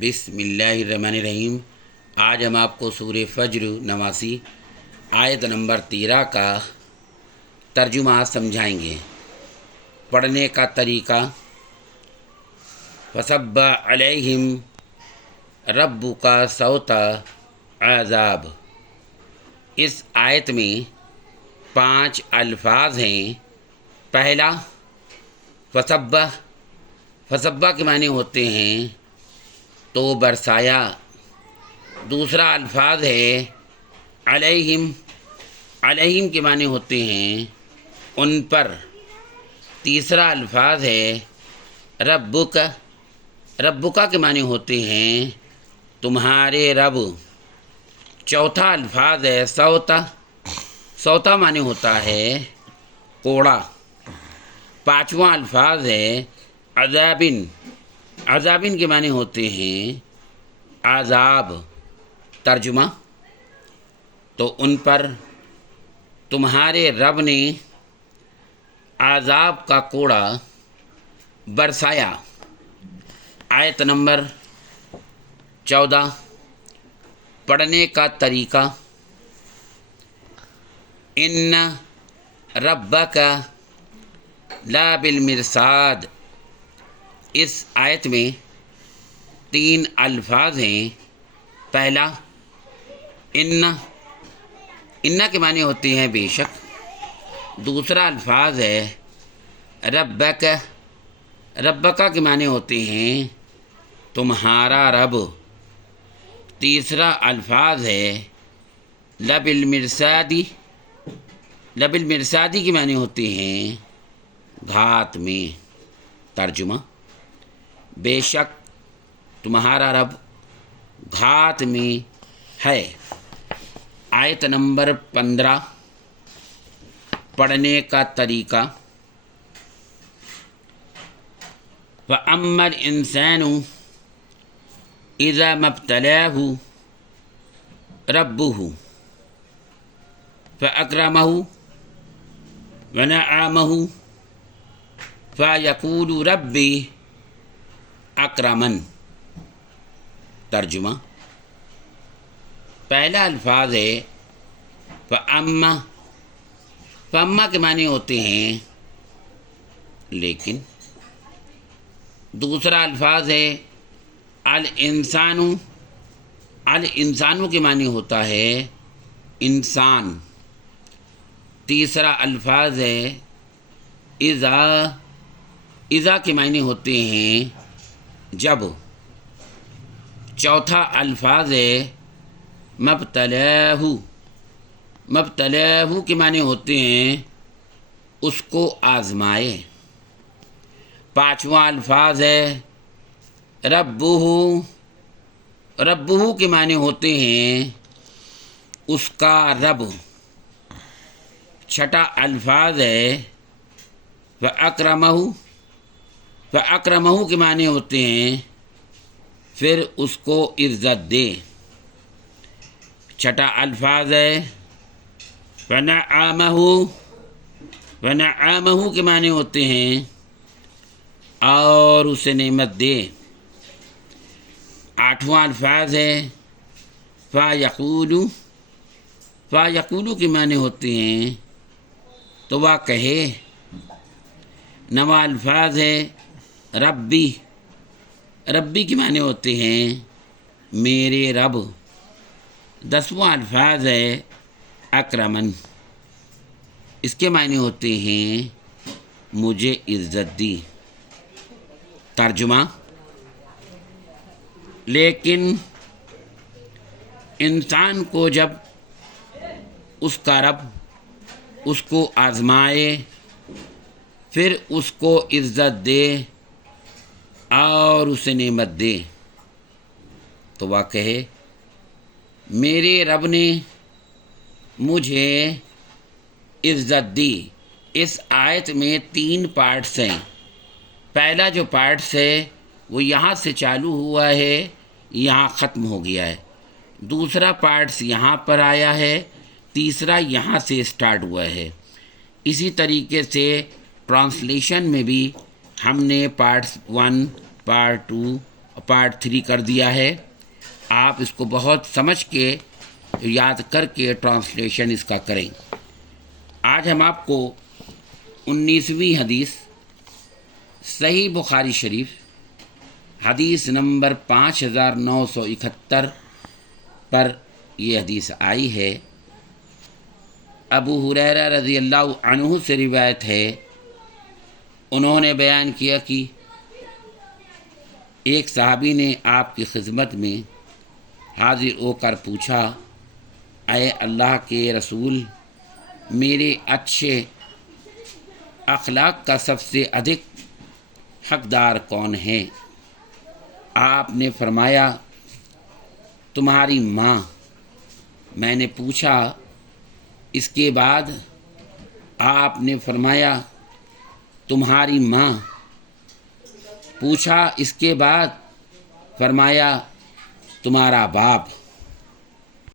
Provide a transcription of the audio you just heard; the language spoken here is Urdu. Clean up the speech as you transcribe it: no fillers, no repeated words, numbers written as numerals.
بسم اللہ الرحمن الرحیم۔ آج ہم آپ کو سورہ فجر 89 آیت نمبر 13 کا ترجمہ سمجھائیں گے۔ پڑھنے کا طریقہ: فصب علیہم ربک صوت عذاب۔ اس آیت میں 5 الفاظ ہیں۔ پہلا فصبہ کے معنی ہوتے ہیں تو برسایا۔ دوسرا الفاظ ہے علیہم کے معنی ہوتے ہیں ان پر۔ تیسرا الفاظ ہے ربک کے معنی ہوتے ہیں تمہارے رب۔ چوتھا الفاظ ہے سوتا معنی ہوتا ہے کوڑا۔ پانچواں الفاظ ہے عذابن کے معنی ہوتے ہیں عذاب۔ ترجمہ: تو ان پر تمہارے رب نے عذاب کا کوڑا برسایا۔ آیت نمبر 14 پڑھنے کا طریقہ: ان ربک لا بالمرصاد۔ اس آیت میں 3 الفاظ ہیں۔ پہلا ان کے معنی ہوتے ہیں بے شک۔ دوسرا الفاظ ہے ربک کے معنی ہوتے ہیں تمہارا رب۔ تیسرا الفاظ ہے لبالمرصادی کے معنی ہوتے ہیں گھات میں۔ ترجمہ: بے شک تمہارا رب گھات میں ہے۔ آیت نمبر 15 پڑھنے کا طریقہ: فَأَمَّا الْإِنسَانُ إِذَا مَا ابْتَلَاهُ رَبُّهُ فَأَكْرَمَهُ وَنَعَّمَهُ فَيَقُولُ رَبِّي اکرمن۔ ترجمہ: پہلا الفاظ ہے فَأَمَّا کے معنی ہوتے ہیں لیکن۔ دوسرا الفاظ ہے الانسانو کے معنی ہوتا ہے انسان۔ تیسرا الفاظ ہے اذا کے معنی ہوتے ہیں جب۔ چوتھا الفاظ ہے مبتلاہ کے معنی ہوتے ہیں اس کو آزمائے۔ پانچواں الفاظ ہے ربہ کے معنی ہوتے ہیں اس کا رب۔ چھٹا الفاظ ہے فَأَكْرَمَهُ کے معنی ہوتے ہیں پھر اس کو عزت دے۔ چھٹا الفاظ ہے وَنَعَّمَهُ کے معنی ہوتے ہیں اور اسے نعمت دے۔ آٹھواں الفاظ ہے فَيَقُولُ کے معنی ہوتے ہیں تو وہ کہے۔ نواں الفاظ ہے ربی کے معنی ہوتے ہیں میرے رب۔ 10واں الفاظ ہے اکرمن، اس کے معنی ہوتے ہیں مجھے عزت دی۔ ترجمہ: لیکن انسان کو جب اس کا رب اس کو آزمائے پھر اس کو عزت دے اور اسے نعمت دے تو وہ کہے میرے رب نے مجھے عزت دی۔ اس آیت میں 3 پارٹس ہیں۔ پہلا جو پارٹس ہے وہ یہاں سے چالو ہوا ہے، یہاں ختم ہو گیا ہے۔ دوسرا پارٹس یہاں پر آیا ہے، تیسرا یہاں سے سٹارٹ ہوا ہے۔ اسی طریقے سے ٹرانسلیشن میں بھی ہم نے پارٹس 1 پارٹ 2 پارٹ 3 کر دیا ہے. آپ اس کو بہت سمجھ کے یاد کر کے ٹرانسلیشن اس کا کریں. آج ہم آپ کو 19ویں حدیث صحیح بخاری شریف حدیث نمبر 5971 پر یہ حدیث آئی ہے. ابو ہریرہ رضی اللہ عنہ سے روایت ہے. انہوں نے بیان کیا کہ ایک صحابی نے آپ کی خدمت میں حاضر ہو کر پوچھا، اے اللہ کے رسول، میرے اچھے اخلاق کا سب سے ادھک حقدار کون ہے؟ آپ نے فرمایا، تمہاری ماں. میں نے پوچھا، اس کے بعد؟ آپ نے فرمایا، تمہاری ماں. پوچھا، اس کے بعد؟ فرمایا، تمہارا باپ.